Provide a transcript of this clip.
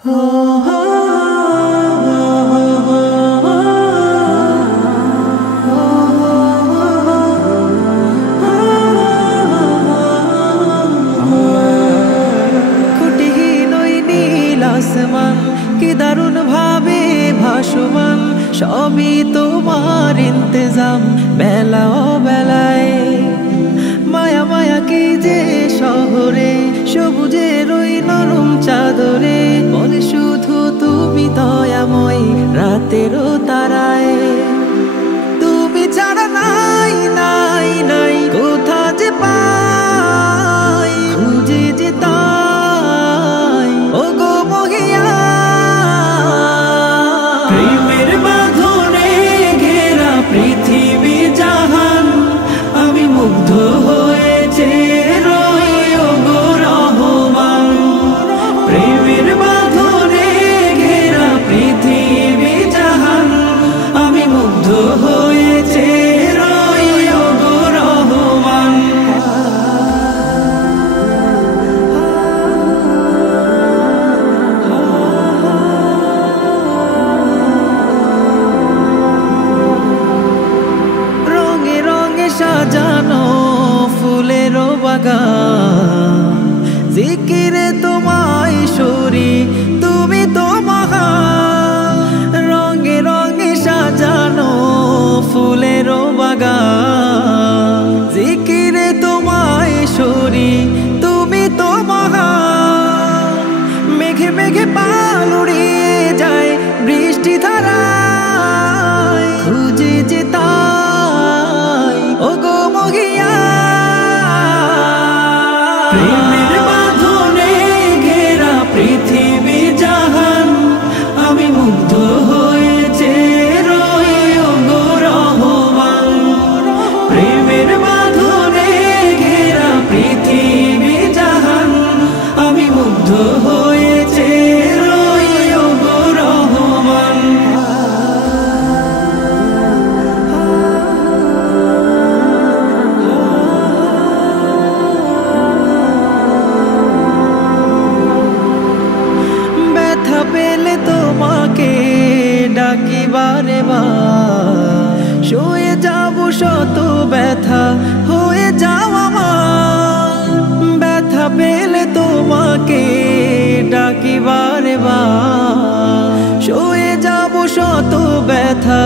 খুঁটিহীন ওই নীল আসমান কি দারুণ ভাবে ভাসমান, সবই তোমার ইন্তজাম বেলা ও বেলায়। মায়া মায়া কি যে শহরে সবুজের ওই নরম চাদরে, বলে শুধু তুমি দয়াময় রাতেরও তারায়। তুমি ছাড়া নাই নাই নাই কোথা যে পাই, খুঁজে যে তাই ও গো মহিয়া। প্রেমের বাঁধনে ঘেরা পৃথিবী জাহান, আমি মুগ্ধ হয়েছে রই ও গো রহমান। প্রেমের বাঁধনে ঘেরা পৃথিবী জাহান, আমি মুগ্ধ হয়েছে রই ও গো রহমান। রঙে রঙে সাজানো ফুলেরও বাগান, জিকিরে তোমায় সরি তুমি তো মহান। রঙে রঙে সাজানো ফুলেরও বাগান, জিকিরে তোমায় সরি তুমি তো মহান। মেঘে মেঘে পাল উড়িয়ে যায় বৃষ্টি ধারায়, খুঁজে যে তাই ও গো মহিয়া। প্রেমের বাঁধনে ঘেরা পৃথিবী জাহান, আমি মুগ্ধ হয়েছে রই ও গো রহমান। প্রেমের বাঁধনে ঘেরা পৃথিবী জাহান, আমি মুগ্ধ হয়েছে রই ও গো রহমান। ব্যথা পেলে তোমাকে ডাকি বারে বার, শুয়ে যাব শত ব্যথা হয়ে যাও আমার। ব্যথা পেলে তোমাকে ডাকি বারে বার, শুয়ে যাব শত ব্যথা